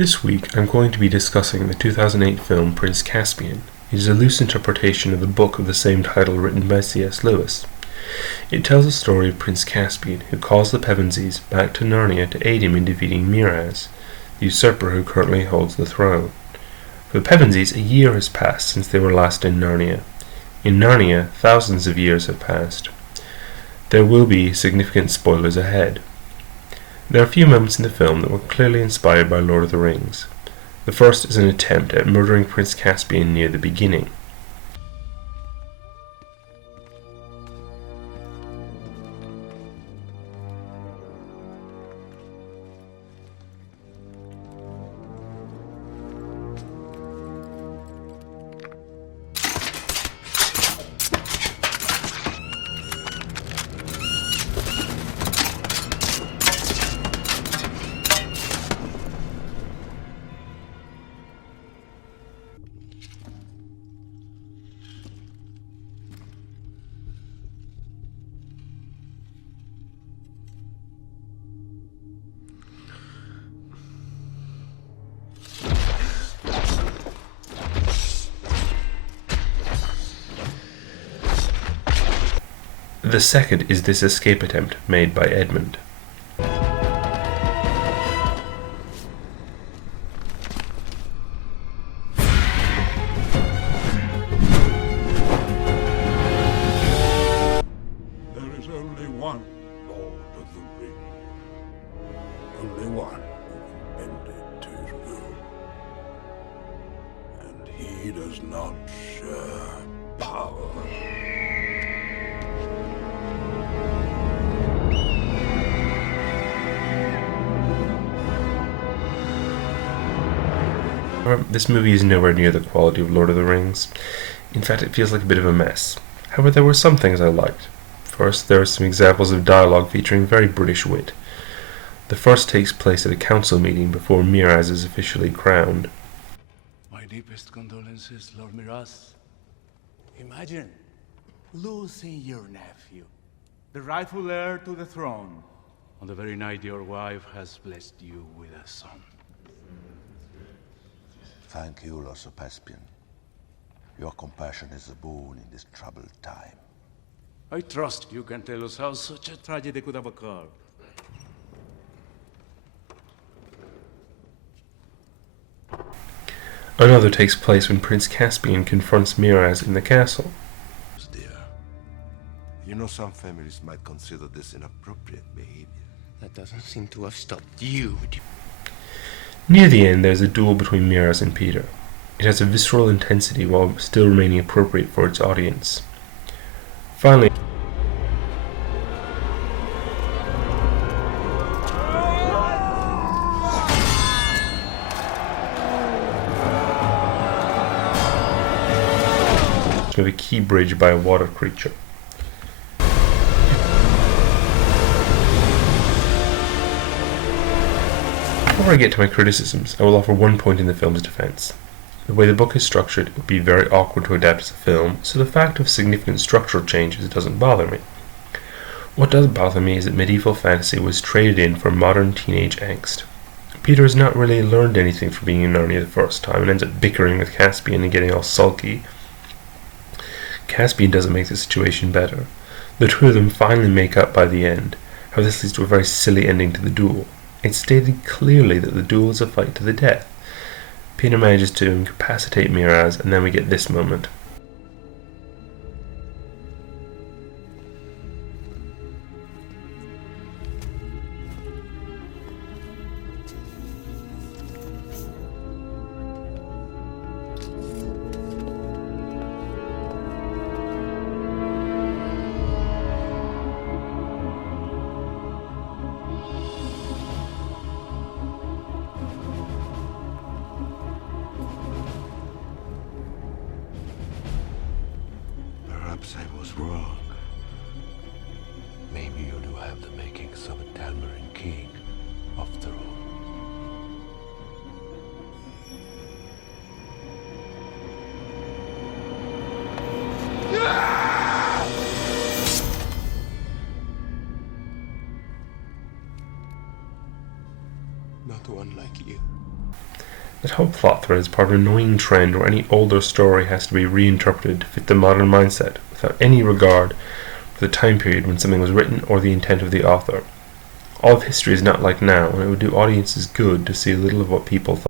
This week I'm going to be discussing the 2008 film Prince Caspian. It is a loose interpretation of the book of the same title written by C.S. Lewis. It tells the story of Prince Caspian, who calls the Pevensies back to Narnia to aid him in defeating Miraz, the usurper who currently holds the throne. For the Pevensies, a year has passed since they were last in Narnia. In Narnia, thousands of years have passed. There will be significant spoilers ahead. There are a few moments in the film that were clearly inspired by Lord of the Rings. The first is an attempt at murdering Prince Caspian near the beginning. The second is this escape attempt made by Edmund. There is only one Lord of the Ring. Only one who bended to his will. And he does not share power. This movie is nowhere near the quality of Lord of the Rings. In fact, it feels like a bit of a mess. However, there were some things I liked. First, there are some examples of dialogue featuring very British wit. The first takes place at a council meeting before Miraz is officially crowned. My deepest condolences, Lord Miraz. Imagine losing your nephew, the rightful heir to the throne, on the very night your wife has blessed you with a son. Thank you, Lord Caspian. Your compassion is a boon in this troubled time. I trust you can tell us how such a tragedy could have occurred. Another takes place when Prince Caspian confronts Miraz in the castle. Dear, you know some families might consider this inappropriate behavior. That doesn't seem to have stopped you. Near the end, there is a duel between Miraz and Peter. It has a visceral intensity while still remaining appropriate for its audience. Finally, we have a key bridge by a water creature. Before I get to my criticisms, I will offer one point in the film's defense. The way the book is structured, it would be very awkward to adapt as a film, so the fact of significant structural changes doesn't bother me. What does bother me is that medieval fantasy was traded in for modern teenage angst. Peter has not really learned anything from being in Narnia the first time and ends up bickering with Caspian and getting all sulky. Caspian doesn't make the situation better. The two of them finally make up by the end. However, this leads to a very silly ending to the duel. It's stated clearly that the duel is a fight to the death. Peter manages to incapacitate Miraz, and then we get this moment. Perhaps I was wrong. Maybe you do have the makings of a Talmarin king, after all. Not one like you. That whole plot thread is part of an annoying trend where any older story has to be reinterpreted to fit the modern mindset, without any regard for the time period when something was written or the intent of the author. All of history is not like now, and it would do audiences good to see a little of what people thought.